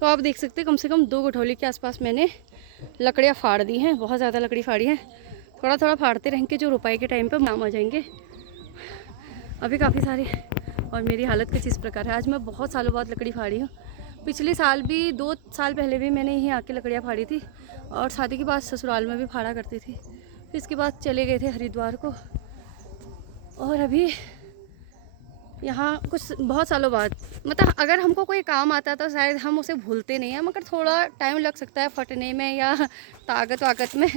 तो आप देख सकते हैं कम से कम 2 गठोली के आसपास मैंने लकड़ियाँ फाड़ दी हैं, बहुत ज़्यादा लकड़ी फाड़ी है। थोड़ा थोड़ा फाड़ते रहेंगे जो रुपाई के टाइम पर काम आ जाएंगे। अभी काफ़ी सारी, और मेरी हालत कुछ इस प्रकार है। आज मैं बहुत सालों बाद लकड़ी फाड़ी हूँ। पिछले साल भी 2 साल पहले भी मैंने यहीं आके लकड़ियाँ फाड़ी थी, और शादी के बाद ससुराल में भी फाड़ा करती थी। फिर इसके बाद चले गए थे हरिद्वार को, और अभी यहाँ कुछ बहुत सालों बाद, मतलब अगर हमको कोई काम आता तो शायद हम उसे भूलते नहीं हैं, मगर थोड़ा टाइम लग सकता है फटने में या ताकत में।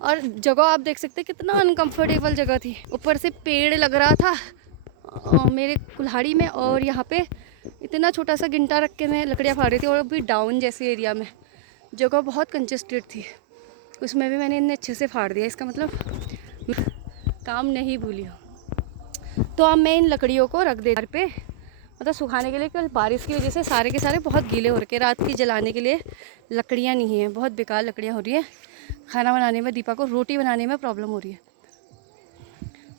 और जगह आप देख सकते हैं कितना अनकंफर्टेबल जगह थी। ऊपर से पेड़ लग रहा था मेरे कुल्हाड़ी में, और यहाँ पे इतना छोटा सा गिंटा रख के मैं लकड़ियाँ फाड़ रही थी, और अभी डाउन जैसे एरिया में जगह बहुत कंजेस्टेड थी, उसमें भी मैंने इतने अच्छे से फाड़ दिया। इसका मतलब काम नहीं भूली हो। तो अब मैं इन लकड़ियों को रख दे घर पे, मतलब सुखाने के लिए। कल बारिश की वजह से सारे के सारे बहुत गीले हो रखे। रात की जलाने के लिए लकड़ियाँ नहीं हैं, बहुत बेकार लकड़ियाँ हो रही है। खाना बनाने में, दीपा को रोटी बनाने में प्रॉब्लम हो रही है।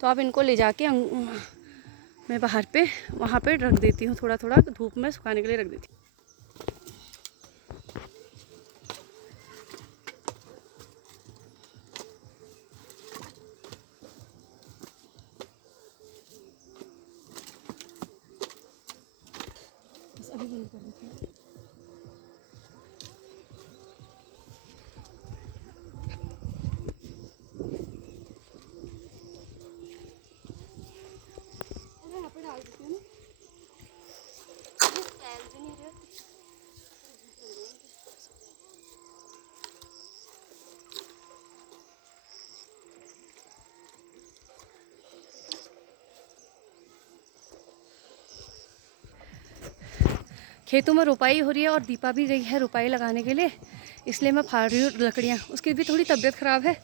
तो अब इनको ले जाके मैं बाहर पे वहाँ पे रख देती हूँ, थोड़ा थोड़ा धूप में सुखाने के लिए रख देती हूँ। अभी बंद कर देती हूँ। यहाँ पे डाल देती हूँ ना, खेतों में रुपाई हो रही है, और दीपा भी गई है रुपाई लगाने के लिए, इसलिए मैं फाड़ रही हूँ लकड़ियाँ। उसकी भी थोड़ी तबीयत ख़राब है।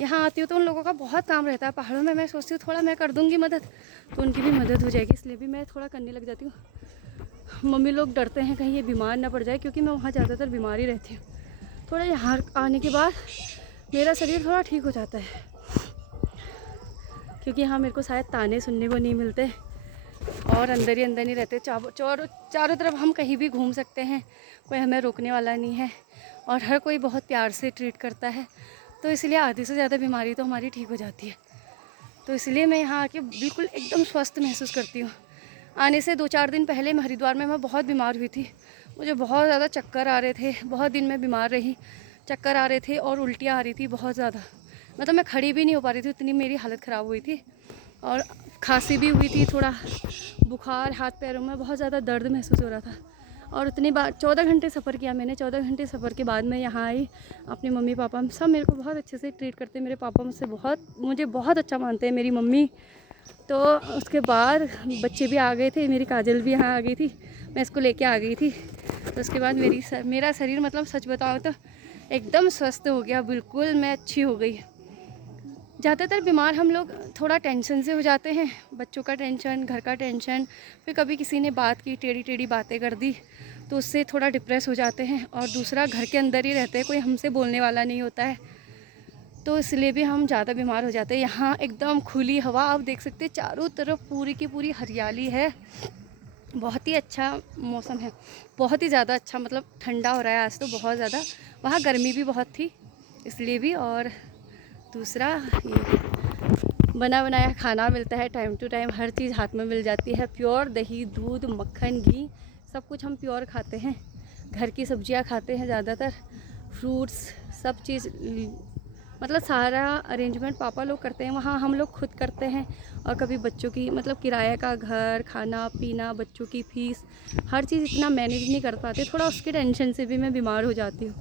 यहाँ आती हूँ तो उन लोगों का बहुत काम रहता है पहाड़ों में। मैं सोचती हूँ थोड़ा मैं कर दूँगी मदद, तो उनकी भी मदद हो जाएगी, इसलिए भी मैं थोड़ा करने लग जाती हूँ। मम्मी लोग डरते हैं कहीं ये बीमार ना पड़ जाए, क्योंकि मैं वहाँ ज़्यादातर बीमार ही रहती हूँ। थोड़ा यहाँ आने के बाद मेरा शरीर थोड़ा ठीक हो जाता है, क्योंकि यहाँ मेरे को शायद ताने सुनने को नहीं मिलते, और अंदर ही अंदर नहीं रहते। चारों तरफ हम कहीं भी घूम सकते हैं, कोई हमें रोकने वाला नहीं है, और हर कोई बहुत प्यार से ट्रीट करता है। तो इसलिए आधी से ज़्यादा बीमारी तो हमारी ठीक हो जाती है। तो इसलिए मैं यहाँ आके बिल्कुल एकदम स्वस्थ महसूस करती हूँ। आने से 2-4 दिन पहले मैं हरिद्वार में मैं बहुत बीमार हुई थी। मुझे बहुत ज़्यादा चक्कर आ रहे थे, बहुत दिन मैं बीमार रही, चक्कर आ रहे थे और उल्टियाँ आ रही थी बहुत ज़्यादा। मतलब मैं खड़ी भी नहीं हो पा रही थी, इतनी मेरी हालत ख़राब हुई थी। और खांसी भी हुई थी, थोड़ा बुखार, हाथ पैरों में बहुत ज़्यादा दर्द महसूस हो रहा था। और उतनी बार 14 घंटे सफ़र किया मैंने। 14 घंटे सफ़र के बाद मैं यहाँ आई। अपने मम्मी पापा सब मेरे को बहुत अच्छे से ट्रीट करते हैं। मेरे पापा मुझे बहुत अच्छा मानते हैं, मेरी मम्मी। तो उसके बाद बच्चे भी आ गए थे, मेरी काजल भी यहाँ आ गई थी, मैं इसको लेके आ गई थी। तो उसके बाद मेरा शरीर, मतलब सच बताऊँ तो एकदम स्वस्थ हो गया, बिल्कुल मैं अच्छी हो गई। ज़्यादातर बीमार हम लोग थोड़ा टेंशन से हो जाते हैं, बच्चों का टेंशन, घर का टेंशन, फिर कभी किसी ने बात की, टेढ़ी टेढ़ी बातें कर दी, तो उससे थोड़ा डिप्रेस हो जाते हैं। और दूसरा, घर के अंदर ही रहते हैं, कोई हमसे बोलने वाला नहीं होता है, तो इसलिए भी हम ज़्यादा बीमार हो जाते हैं। यहाँ एकदम खुली हवा, आप देख सकते हैं चारों तरफ पूरी की पूरी हरियाली है। बहुत ही अच्छा मौसम है, बहुत ही ज़्यादा अच्छा, मतलब ठंडा हो रहा है आज तो बहुत ज़्यादा। वहाँ गर्मी भी बहुत थी इसलिए भी। और दूसरा, ये बना बनाया खाना मिलता है टाइम टू टाइम, हर चीज़ हाथ में मिल जाती है। प्योर दही, दूध, मक्खन, घी, सब कुछ हम प्योर खाते हैं। घर की सब्जियां खाते हैं ज़्यादातर, फ्रूट्स, सब चीज़, मतलब सारा अरेंजमेंट पापा लोग करते हैं। वहाँ हम लोग खुद करते हैं। और कभी बच्चों की, मतलब किराए का घर, खाना पीना, बच्चों की फ़ीस, हर चीज़ इतना मैनेज नहीं कर पाते। थोड़ा उसके टेंशन से भी मैं बीमार हो जाती हूँ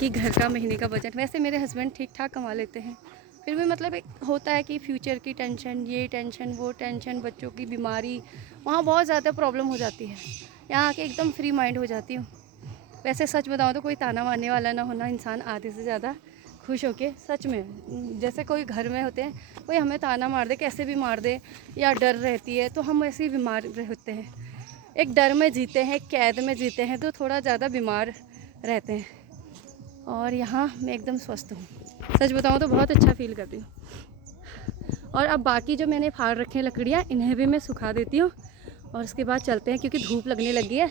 कि घर का महीने का बजट। वैसे मेरे हस्बैंड ठीक ठाक कमा लेते हैं, फिर भी मतलब एक होता है कि फ्यूचर की टेंशन, ये टेंशन, वो टेंशन, बच्चों की बीमारी, वहाँ बहुत ज़्यादा प्रॉब्लम हो जाती है। यहाँ आके एकदम फ्री माइंड हो जाती हूँ। वैसे सच बताऊँ तो कोई ताना मारने वाला ना होना, इंसान आधे से ज़्यादा खुश होके, सच में, जैसे कोई घर में होते हैं, कोई हमें ताना मार दे, कैसे भी मार दे, या डर रहती है, तो हम ऐसे ही बीमार होते हैं। एक डर में जीते हैं, एक कैद में जीते हैं, तो थोड़ा ज़्यादा बीमार रहते हैं। और यहाँ मैं एकदम स्वस्थ हूँ, सच बताऊँ तो बहुत अच्छा फील करती हूँ। और अब बाकी जो मैंने फाड़ रखे हैं लकड़ियाँ, इन्हें भी मैं सुखा देती हूँ, और उसके बाद चलते हैं क्योंकि धूप लगने लगी है।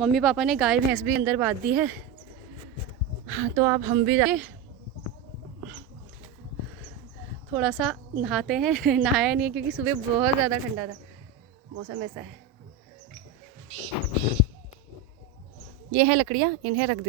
मम्मी पापा ने गाय भैंस भी अंदर बांध दी है। हाँ, तो अब हम भी जाके थोड़ा सा नहाते हैं। नहाया नहीं है क्योंकि सुबह बहुत ज़्यादा ठंडा था, मौसम ऐसा है। ये है लकड़ियाँ, इन्हें रख देते